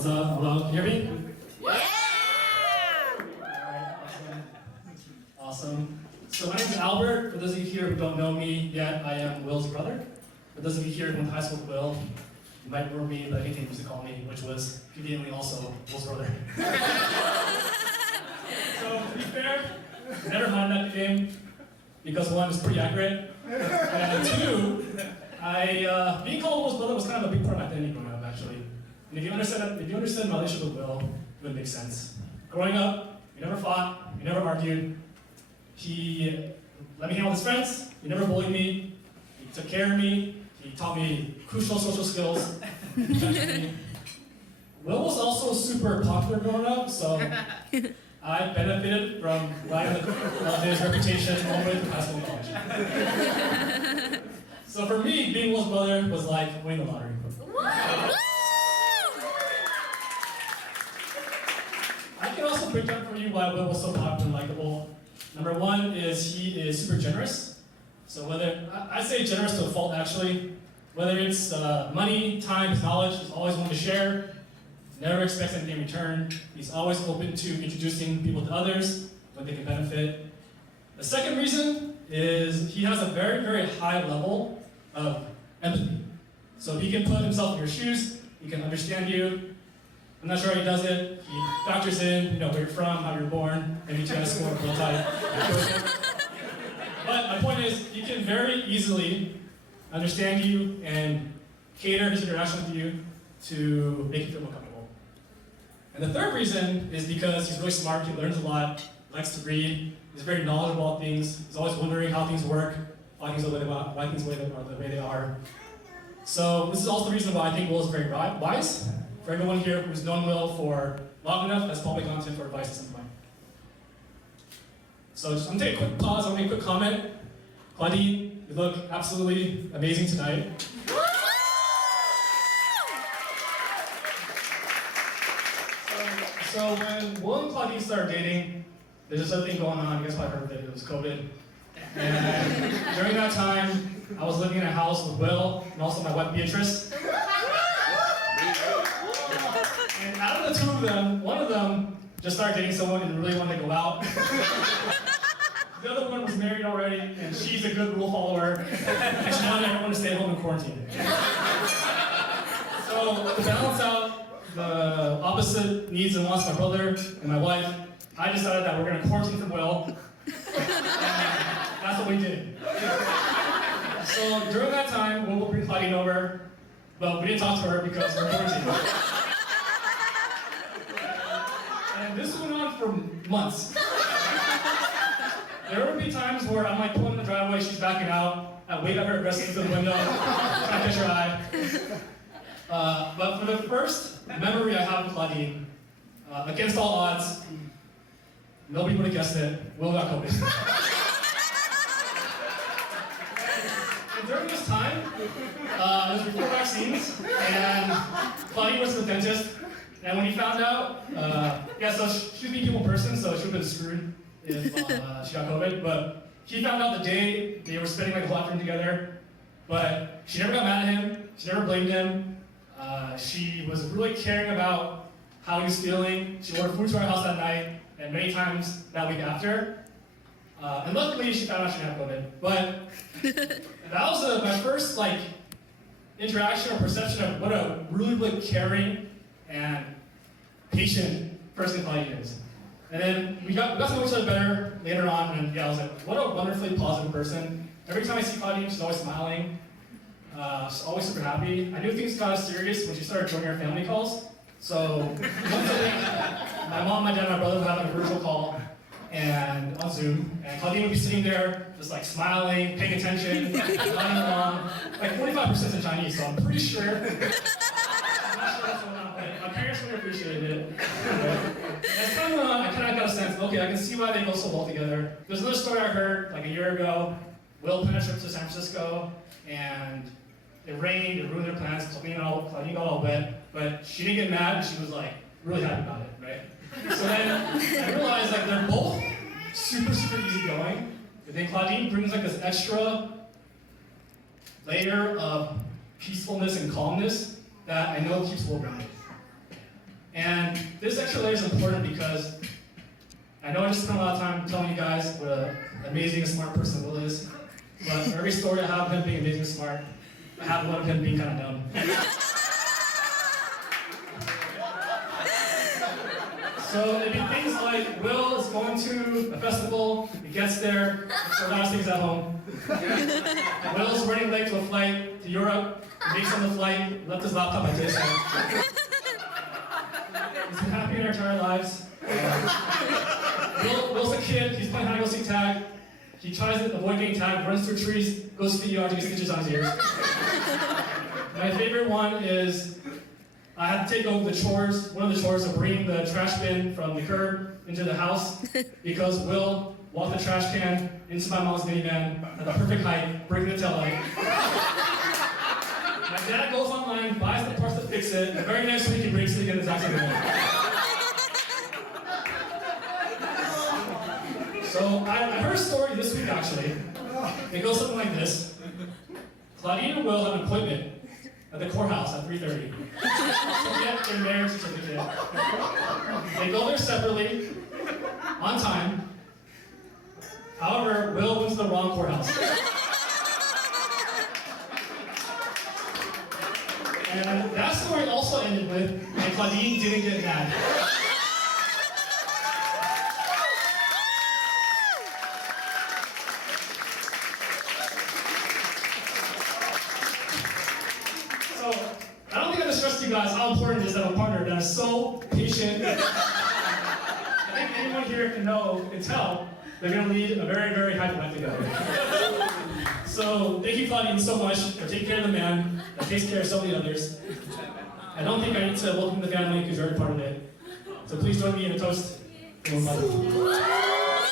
What's up? Hello, can you hear me? Yeah! Alright, awesome. So my name is Albert. For those of you here who don't know me yet, I am Will's brother. For those of you here who went to high school with Will, you might remember me, but anything used to call me, which was conveniently also Will's brother. So to be fair, never mind that name, because one, it's pretty accurate, and two, being called Will's brother was kind of a big part of my identity growing up, actually. And if you understand my relationship with Will, it would make sense. Growing up, we never fought, we never argued. He let me hang out with his friends, he never bullied me, he took care of me, he taught me crucial social skills. Will was also super popular growing up, so I benefited from riding his reputation all the way through high school and college. So for me, being Will's brother was like winning the lottery. I can also break down for you why Will was so popular and likable. Number one is he is super generous. So I say generous to a fault actually. Whether it's money, time, knowledge, he's always willing to share. Never expects anything in return. He's always open to introducing people to others when they can benefit. The second reason is he has a very, very high level of empathy. So he can put himself in your shoes, he can understand you. I'm not sure how he does it. He factors in, where you're from, how you're born, maybe you guys score real tight. But my point is, he can very easily understand you and cater his interaction with you to make you feel more comfortable. And the third reason is because he's really smart, he learns a lot, likes to read, he's very knowledgeable about things, he's always wondering how things work, why things are the way they are. So this is also the reason why I think Will is very wise. For everyone here who's known Will for long enough, that's probably gone to him for advice at some point. So I'm gonna take a quick pause, I'm gonna make a quick comment. Claudine, you look absolutely amazing tonight. So when Will and Claudine started dating, there's this other thing going on. You guys probably heard that it was COVID. And during that time, I was living in a house with Will and also my wife Beatrice. And out of the two of them, one of them just started dating someone and really wanted to go out. The other one was married already, and she's a good rule follower, and she wanted everyone to stay home in quarantine. So to balance out the opposite needs and wants of my brother and my wife, I decided that we're going to quarantine from Will. And that's what we did. So during that time, Will will bring Claudine over, but we didn't talk to her because we're quarantined. And this went on for months. There would be times where I'm like pulling in the driveway, she's backing out, I wave at her aggressively through the window, trying to catch her eye. But for the first memory I have of Claudine, against all odds, nobody would have guessed it, Will got COVID. And during this time, it was before vaccines, and Claudine was to the dentist, and when he found out, so she's a people person, so she would have been screwed if she got COVID, but he found out the day they were spending like a whole afternoon together, but she never got mad at him, she never blamed him. She was really caring about how he was feeling. She ordered food to our house that night, and many times that week after. And luckily, she found out she didn't have COVID. But that was my first interaction or perception of what a really, really caring and patient person Claudine is. And then we got to know each other better later on, and I was like, what a wonderfully positive person. Every time I see Claudine, she's always smiling. She's always super happy. I knew things got serious when she started joining our family calls. So once a week, my mom, my dad, and my brother would have a virtual call and on Zoom, and Claudine would be sitting there just smiling, paying attention, nodding along. 45% in Chinese, so I'm pretty sure. I'm not sure what's going on, but my parents really appreciated it. As time went on, I kind of got a sense, okay, I can see why they go so well together. There's another story I heard a year ago. Will planned a trip to San Francisco, and it rained, it ruined their plans, Claudine got all wet, but she didn't get mad, and she was really happy about it, right? So then I realized they're both super, super easygoing, but then Claudine brings this extra layer of peacefulness and calmness that I know keeps Will grounded. this extra layer is important because I know I just spent a lot of time telling you guys what an amazing and smart person Will is, but for every story I have of him being amazing and smart, I have one of him being kind of dumb. So it'd be things like Will is going to a festival, he gets there, forgot things at home. Will's running late to a flight to Europe, he makes on the flight, left his laptop at JSN. He's been happy in our entire lives. Will's a kid, he's playing hide and go seek tag. He tries to avoid getting tagged, runs through trees, goes to the ER to get stitches on his ears. My favorite one is I had to take over the chores, one of the chores of bringing the trash bin from the curb into the house because Will walked the trash can into my mom's minivan at the perfect height, breaking the taillight. My dad goes online, buys the parts to fix it, the very next week he breaks it again the exact same way. So I heard a story this week actually. It goes something like this. Claudine and Will have an appointment at the courthouse at 3:30 to get their marriage certificate. They go there separately, on time. However, Will went to the wrong courthouse. And that story also ended with, and Claudine didn't get mad. So, I don't think I have to stress to you guys how important it is to have a partner that is so patient. I think anyone here can know, can tell, they're going to lead a very, very happy life together. So, thank you, Claudine, so much for taking care of the man that takes care of so many others. I don't think I need to welcome the family because you're already part of it. So please join me in a toast to one mother.